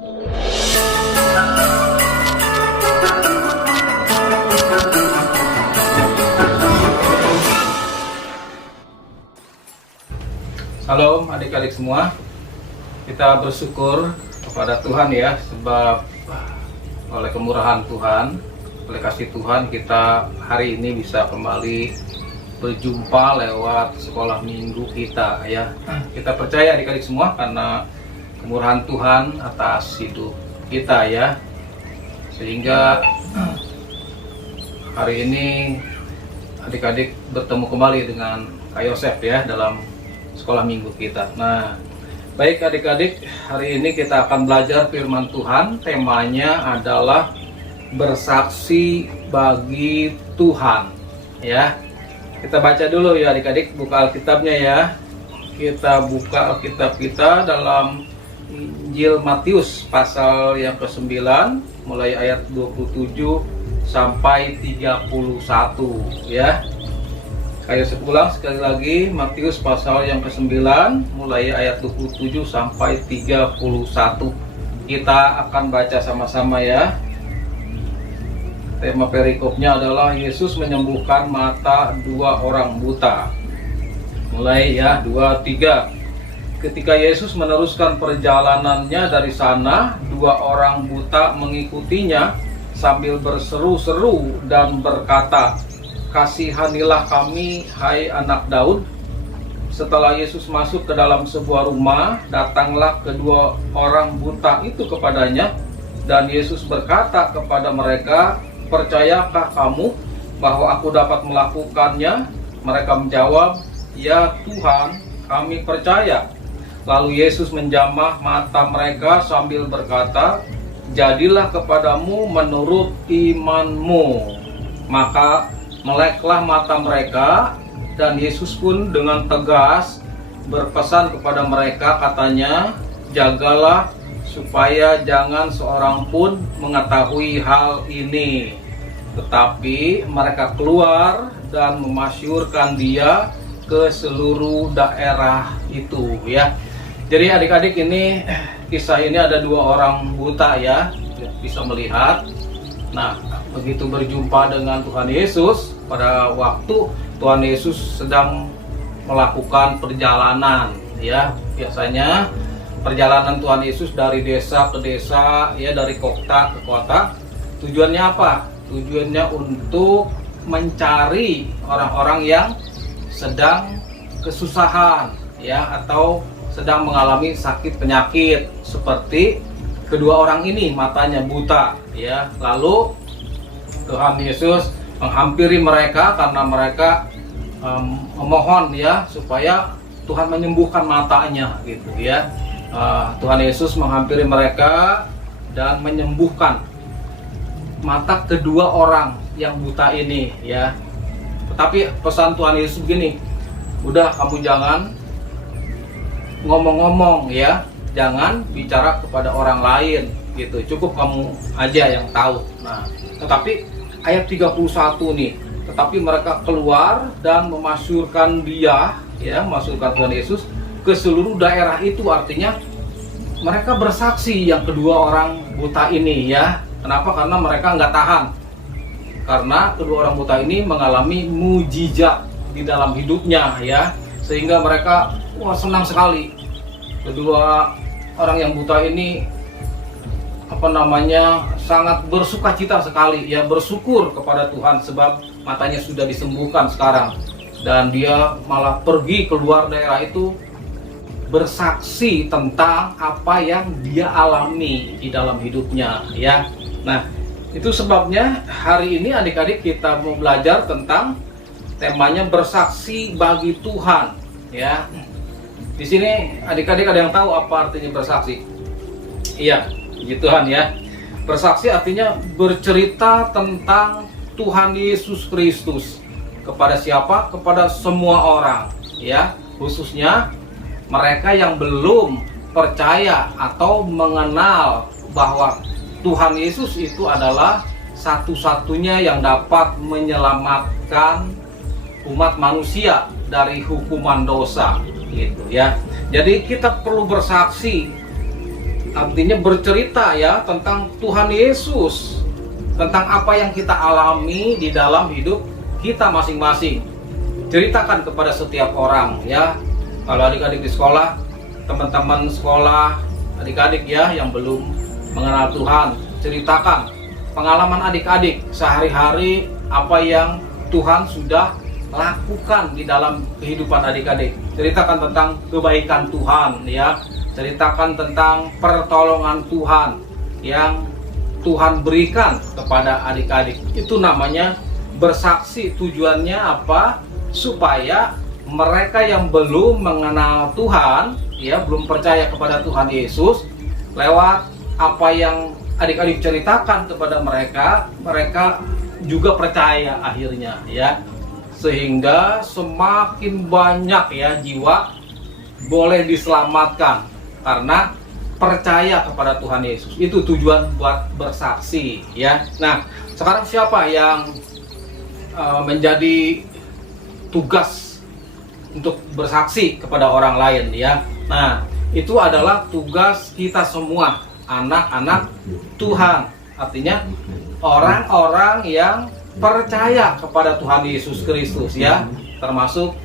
Salam adik-adik semua, kita bersyukur kepada Tuhan ya, sebab oleh kemurahan Tuhan, oleh kasih Tuhan, kita hari ini bisa kembali berjumpa lewat sekolah minggu kita ya. Kita percaya adik-adik semua karena kemurahan Tuhan atas hidup kita ya, sehingga hari ini adik-adik bertemu kembali dengan Kak Yosef ya dalam sekolah minggu kita. Nah, baik adik-adik, hari ini kita akan belajar firman Tuhan. Temanya adalah bersaksi bagi Tuhan ya. Kita baca dulu ya adik-adik, buka Alkitabnya ya. Kita buka Alkitab kita dalam Injil Matius pasal yang ke-9 mulai ayat 27 sampai 31 ya. Ayo sepulang sekali lagi, Matius pasal yang ke-9 mulai ayat 27 sampai 31. Kita akan baca sama-sama ya. Tema perikopnya adalah Yesus menyembuhkan mata dua orang buta. Mulai ya, 2, 3. Ketika Yesus meneruskan perjalanannya dari sana, dua orang buta mengikutinya sambil berseru-seru dan berkata, "Kasihanilah kami, hai anak Daud." Setelah Yesus masuk ke dalam sebuah rumah, datanglah kedua orang buta itu kepadanya, dan Yesus berkata kepada mereka, "Percayakah kamu bahwa aku dapat melakukannya?" Mereka menjawab, "Ya Tuhan, kami percaya." Lalu Yesus menjamah mata mereka sambil berkata, "Jadilah kepadamu menurut imanmu." Maka meleklah mata mereka, dan Yesus pun dengan tegas berpesan kepada mereka, katanya, "Jagalah supaya jangan seorang pun mengetahui hal ini." Tetapi mereka keluar dan memasyurkan dia ke seluruh daerah itu ya. Jadi adik-adik, ini kisah ini ada dua orang buta ya, bisa melihat. Nah, begitu berjumpa dengan Tuhan Yesus, pada waktu Tuhan Yesus sedang melakukan perjalanan ya. Biasanya perjalanan Tuhan Yesus dari desa ke desa ya, dari kota ke kota. Tujuannya apa? Tujuannya untuk mencari orang-orang yang sedang kesusahan ya, atau sedang mengalami sakit penyakit, seperti kedua orang ini matanya buta ya. Lalu Tuhan Yesus menghampiri mereka karena mereka memohon ya supaya Tuhan menyembuhkan matanya gitu ya. Tuhan Yesus menghampiri mereka dan menyembuhkan mata kedua orang yang buta ini ya. Tetapi pesan Tuhan Yesus begini, udah kamu jangan ngomong-ngomong ya, jangan bicara kepada orang lain gitu, cukup kamu aja yang tahu. Nah, tetapi ayat 31 nih, tetapi mereka keluar dan memasyurkan dia ya, memasyurkan Tuhan Yesus ke seluruh daerah itu. Artinya mereka bersaksi yang kedua orang buta ini ya. Kenapa? Karena mereka nggak tahan, karena kedua orang buta ini mengalami mujizat di dalam hidupnya ya, sehingga mereka senang sekali. Kedua orang yang buta ini sangat bersukacita sekali ya, bersyukur kepada Tuhan sebab matanya sudah disembuhkan sekarang, dan dia malah pergi keluar daerah itu bersaksi tentang apa yang dia alami di dalam hidupnya ya. Nah, itu sebabnya hari ini adik-adik kita mau belajar tentang temanya bersaksi bagi Tuhan ya. Di sini adik-adik ada yang tahu apa artinya bersaksi? Iya, puji Tuhan ya. Bersaksi artinya bercerita tentang Tuhan Yesus Kristus. Kepada siapa? Kepada semua orang ya, khususnya mereka yang belum percaya atau mengenal bahwa Tuhan Yesus itu adalah satu-satunya yang dapat menyelamatkan umat manusia dari hukuman dosa gitu ya. Jadi kita perlu bersaksi artinya bercerita ya tentang Tuhan Yesus, tentang apa yang kita alami di dalam hidup kita masing-masing. Ceritakan kepada setiap orang ya. Kalau adik-adik di sekolah, teman-teman sekolah, adik-adik ya yang belum mengenal Tuhan, ceritakan pengalaman adik-adik sehari-hari, apa yang Tuhan sudah lakukan di dalam kehidupan adik-adik. Ceritakan tentang kebaikan Tuhan ya. Ceritakan tentang pertolongan Tuhan yang Tuhan berikan kepada adik-adik. Itu namanya bersaksi. Tujuannya apa? Supaya mereka yang belum mengenal Tuhan, ya, belum percaya kepada Tuhan Yesus, lewat apa yang adik-adik ceritakan kepada mereka, mereka juga percaya akhirnya, ya. Sehingga semakin banyak ya jiwa boleh diselamatkan karena percaya kepada Tuhan Yesus. Itu tujuan buat bersaksi, ya. Nah, sekarang siapa yang menjadi tugas untuk bersaksi kepada orang lain, ya? Nah, itu adalah tugas kita semua, anak-anak Tuhan. Artinya orang-orang yang percaya kepada Tuhan Yesus Kristus, ya. Termasuk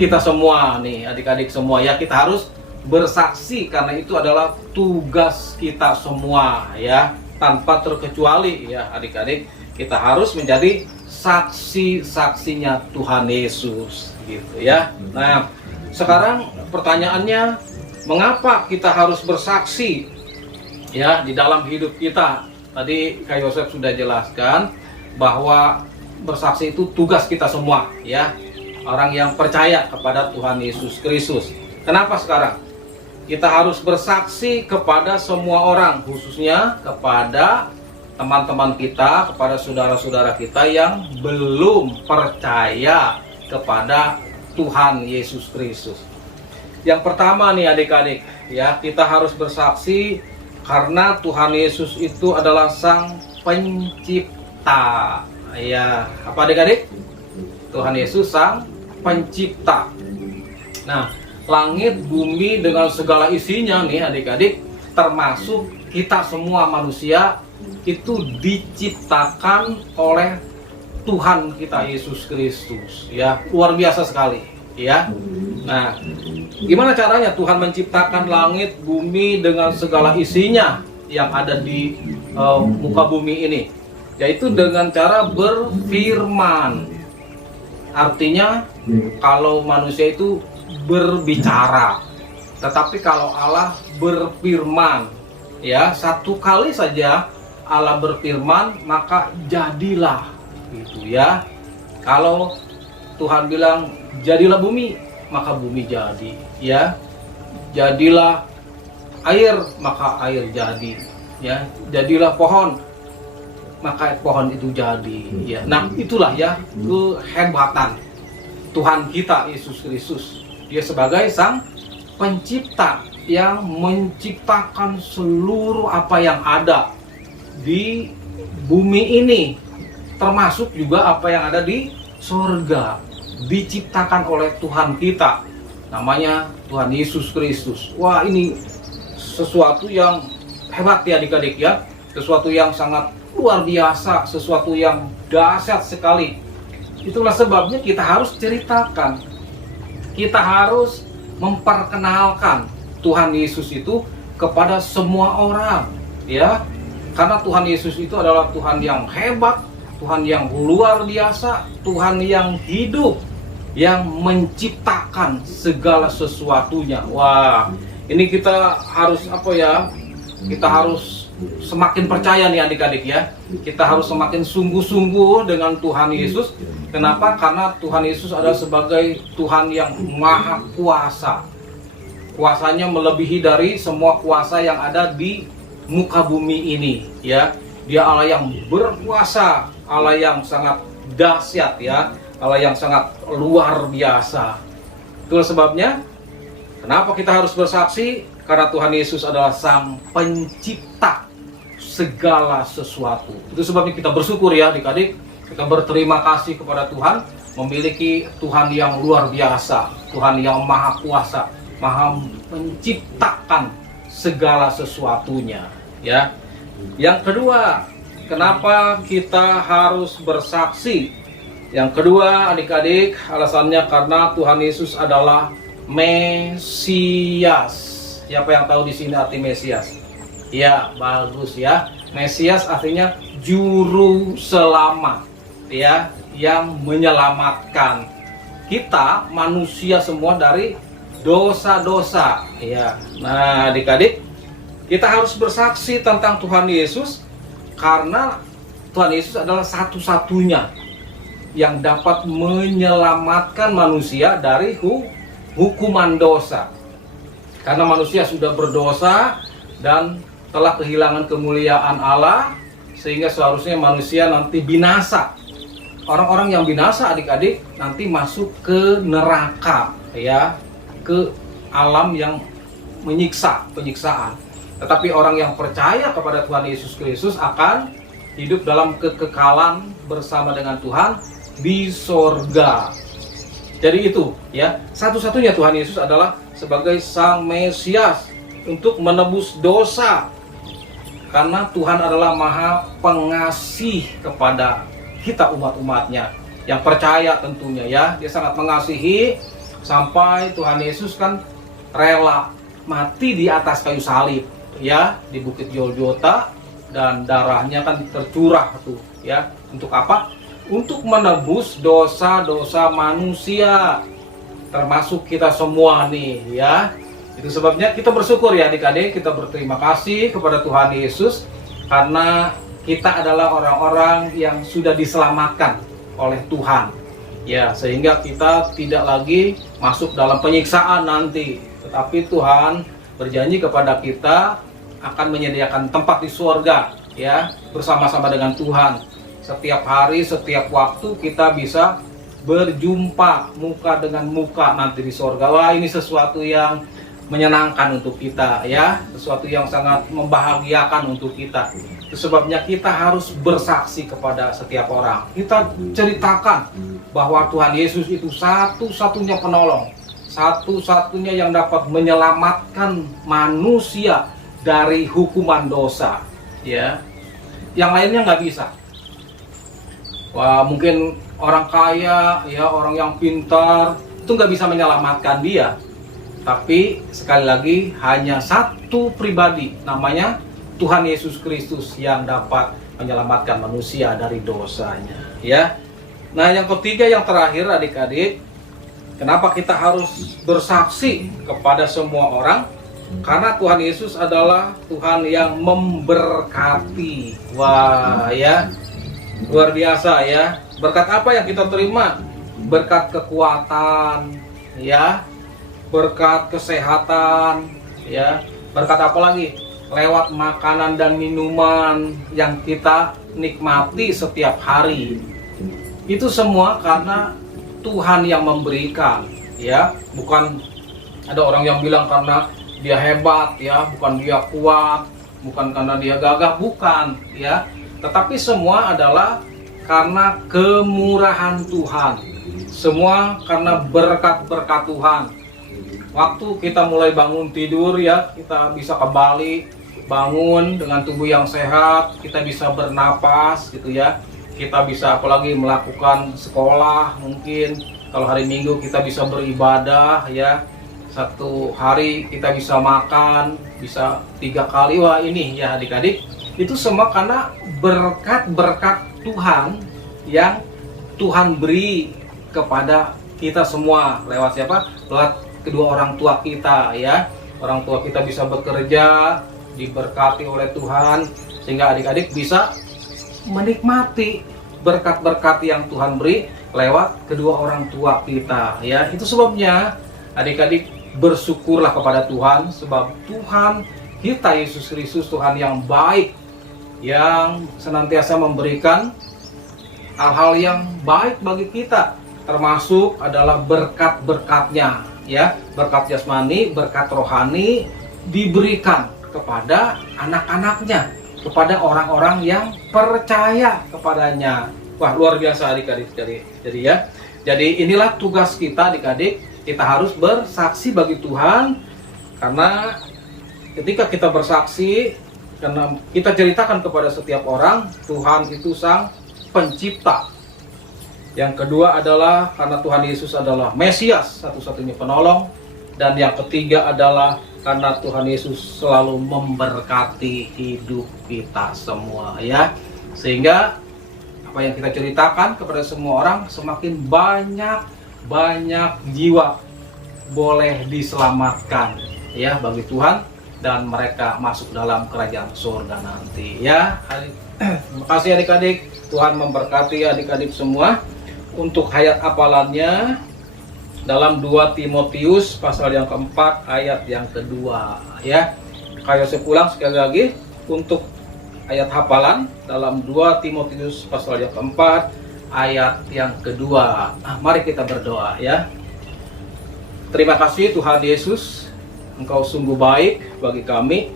kita semua nih, adik-adik semua, ya. Kita harus bersaksi karena itu adalah tugas kita semua, ya, tanpa terkecuali, ya, adik-adik. Kita harus menjadi saksi-saksinya Tuhan Yesus, gitu, ya. Nah, sekarang pertanyaannya, mengapa kita harus bersaksi, ya, di dalam hidup kita? Tadi Kak Yosef sudah jelaskan bahwa bersaksi itu tugas kita semua, ya, orang yang percaya kepada Tuhan Yesus Kristus. Kenapa sekarang kita harus bersaksi kepada semua orang, khususnya kepada teman-teman kita, kepada saudara-saudara kita yang belum percaya kepada Tuhan Yesus Kristus? Yang pertama nih adik-adik, ya, kita harus bersaksi karena Tuhan Yesus itu adalah Sang Pencipta. Ya, apa adik-adik? Tuhan Yesus Sang Pencipta. Nah, langit, bumi dengan segala isinya nih adik-adik, termasuk kita semua manusia, itu diciptakan oleh Tuhan kita Yesus Kristus, ya. Luar biasa sekali, ya. Nah, gimana caranya Tuhan menciptakan langit, bumi dengan segala isinya yang ada di muka bumi ini? Yaitu dengan cara berfirman. Artinya kalau manusia itu berbicara, tetapi kalau Allah berfirman, ya, satu kali saja Allah berfirman maka jadilah, gitu, ya. Kalau Tuhan bilang jadilah bumi, maka bumi jadi, ya. Jadilah air, maka air jadi, ya. Jadilah pohon, maka pohon itu jadi, ya. Nah, itulah ya kehebatan Tuhan kita Yesus Kristus. Dia sebagai Sang Pencipta yang menciptakan seluruh apa yang ada di bumi ini, termasuk juga apa yang ada di surga, diciptakan oleh Tuhan kita, namanya Tuhan Yesus Kristus. Wah, ini sesuatu yang hebat ya adik-adik, ya. Sesuatu yang sangat luar biasa, sesuatu yang dahsyat sekali. Itulah sebabnya kita harus ceritakan, kita harus memperkenalkan Tuhan Yesus itu kepada semua orang, ya. Karena Tuhan Yesus itu adalah Tuhan yang hebat, Tuhan yang luar biasa, Tuhan yang hidup, yang menciptakan segala sesuatunya. Wah, ini kita harus apa ya? Kita harus semakin percaya nih adik-adik, ya. Kita harus semakin sungguh-sungguh dengan Tuhan Yesus. Kenapa? Karena Tuhan Yesus adalah sebagai Tuhan yang maha kuasa. Kuasanya melebihi dari semua kuasa yang ada di muka bumi ini, ya. Dia Allah yang berkuasa, Allah yang sangat dahsyat, ya, Allah yang sangat luar biasa. Itulah sebabnya kenapa kita harus bersaksi, karena Tuhan Yesus adalah Sang Pencipta segala sesuatu. Itu sebabnya kita bersyukur, ya adik-adik, kita berterima kasih kepada Tuhan memiliki Tuhan yang luar biasa, Tuhan yang maha kuasa, maha menciptakan segala sesuatunya, ya. Yang kedua, kenapa kita harus bersaksi? Yang kedua, adik-adik, alasannya karena Tuhan Yesus adalah Mesias. Siapa yang tahu di sini arti Mesias? Ya, bagus ya. Mesias artinya juru selamat, ya, yang menyelamatkan kita manusia semua dari dosa-dosa, ya. Nah, adik-adik, kita harus bersaksi tentang Tuhan Yesus karena Tuhan Yesus adalah satu-satunya yang dapat menyelamatkan manusia dari hukuman dosa. Karena manusia sudah berdosa dan telah kehilangan kemuliaan Allah, sehingga seharusnya manusia nanti binasa. Orang-orang yang binasa, adik-adik, nanti masuk ke neraka, ya, ke alam yang penyiksaan. Tetapi orang yang percaya kepada Tuhan Yesus Kristus akan hidup dalam kekekalan bersama dengan Tuhan di sorga. Jadi itu, ya, satu-satunya Tuhan Yesus adalah sebagai Sang Mesias untuk menebus dosa. Karena Tuhan adalah Maha Pengasih kepada kita umat-umatnya yang percaya tentunya, ya. Dia sangat mengasihi sampai Tuhan Yesus kan rela mati di atas kayu salib, ya, di Bukit Golgota, dan darahnya kan tercurah tuh, ya. Untuk apa? Untuk menebus dosa-dosa manusia, termasuk kita semua nih, ya. Itu sebabnya kita bersyukur, ya adik-adik, kita berterima kasih kepada Tuhan Yesus karena kita adalah orang-orang yang sudah diselamatkan oleh Tuhan, ya, sehingga kita tidak lagi masuk dalam penyiksaan nanti. Tetapi Tuhan berjanji kepada kita akan menyediakan tempat di surga, ya, bersama-sama dengan Tuhan. Setiap hari, setiap waktu kita bisa berjumpa muka dengan muka nanti di surga. Wah, ini sesuatu yang menyenangkan untuk kita, ya, sesuatu yang sangat membahagiakan untuk kita. Itu sebabnya kita harus bersaksi kepada setiap orang. Kita ceritakan bahwa Tuhan Yesus itu satu-satunya penolong, satu-satunya yang dapat menyelamatkan manusia dari hukuman dosa, ya. Yang lainnya nggak bisa. Wah, mungkin orang kaya, ya, orang yang pintar itu nggak bisa menyelamatkan dia. Tapi sekali lagi hanya satu pribadi, namanya Tuhan Yesus Kristus, yang dapat menyelamatkan manusia dari dosanya, ya. Nah, yang ketiga, yang terakhir, adik-adik, kenapa kita harus bersaksi kepada semua orang? Karena Tuhan Yesus adalah Tuhan yang memberkati. Wah, ya, luar biasa, ya. Berkat apa yang kita terima? Berkat kekuatan, ya, berkat kesehatan, ya, berkat apa lagi? Lewat makanan dan minuman yang kita nikmati setiap hari. Itu semua karena Tuhan yang memberikan, ya. Bukan ada orang yang bilang karena dia hebat, ya, bukan dia kuat, bukan karena dia gagah, bukan, ya. Tetapi semua adalah karena kemurahan Tuhan. Semua karena berkat-berkat Tuhan. Waktu kita mulai bangun tidur, ya, kita bisa kembali bangun dengan tubuh yang sehat, kita bisa bernapas, gitu, ya. Kita bisa apalagi melakukan sekolah, mungkin kalau hari Minggu kita bisa beribadah, ya. Satu hari kita bisa makan, bisa 3 kali. Wah, ini, ya adik-adik, itu semua karena berkat-berkat Tuhan yang Tuhan beri kepada kita semua. Lewat siapa? Lewat kedua orang tua kita, ya. Orang tua kita bisa bekerja, diberkati oleh Tuhan, sehingga adik-adik bisa menikmati berkat-berkat yang Tuhan beri lewat kedua orang tua kita, ya. Itu sebabnya adik-adik bersyukurlah kepada Tuhan, sebab Tuhan kita Yesus Kristus, Tuhan yang baik, yang senantiasa memberikan hal-hal yang baik bagi kita, termasuk adalah berkat-berkatnya, ya. Berkat jasmani, berkat rohani diberikan kepada anak-anaknya, kepada orang-orang yang percaya kepadanya. Wah, luar biasa adik-adik. Jadi inilah tugas kita adik-adik. Kita harus bersaksi bagi Tuhan, karena ketika kita bersaksi, karena kita ceritakan kepada setiap orang, Tuhan itu sang pencipta. Yang kedua adalah karena Tuhan Yesus adalah Mesias, satu-satunya penolong. Dan yang ketiga adalah karena Tuhan Yesus selalu memberkati hidup kita semua, ya. Sehingga apa yang kita ceritakan kepada semua orang, semakin banyak jiwa boleh diselamatkan, ya, bagi Tuhan, dan mereka masuk dalam kerajaan surga nanti, ya. Terima kasih adik-adik, Tuhan memberkati adik-adik semua. Untuk ayat hafalannya dalam 2 Timotius pasal yang keempat ayat yang kedua, ya. Kayak saya ulang sekali lagi, untuk ayat hafalan dalam 2 Timotius pasal yang keempat ayat yang kedua. Mari kita berdoa, ya. Terima kasih Tuhan Yesus, Engkau sungguh baik bagi kami.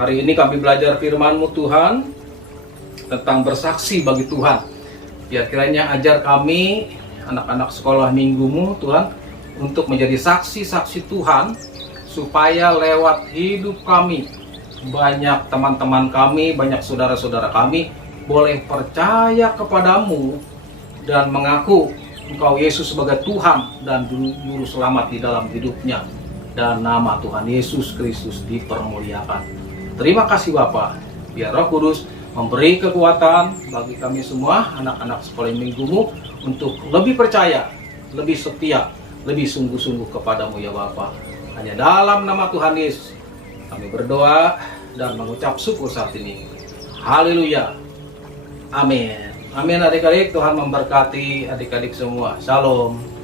Hari ini kami belajar firman-Mu Tuhan tentang bersaksi bagi Tuhan. Biar kiranya ajar kami, anak-anak sekolah minggu-Mu Tuhan, untuk menjadi saksi-saksi Tuhan, supaya lewat hidup kami, banyak teman-teman kami, banyak saudara-saudara kami, boleh percaya kepadamu dan mengaku Engkau Yesus sebagai Tuhan dan Juru Selamat di dalam hidupnya. Dan nama Tuhan Yesus Kristus dipermuliakan. Terima kasih Bapa, biar Roh Kudus memberi kekuatan bagi kami semua, anak-anak sekolah minggu-Mu, untuk lebih percaya, lebih setia, lebih sungguh-sungguh kepadamu ya Bapa. Hanya dalam nama Tuhan Yesus kami berdoa dan mengucap syukur saat ini. Haleluya. Amin. Amin adik-adik, Tuhan memberkati adik-adik semua. Shalom.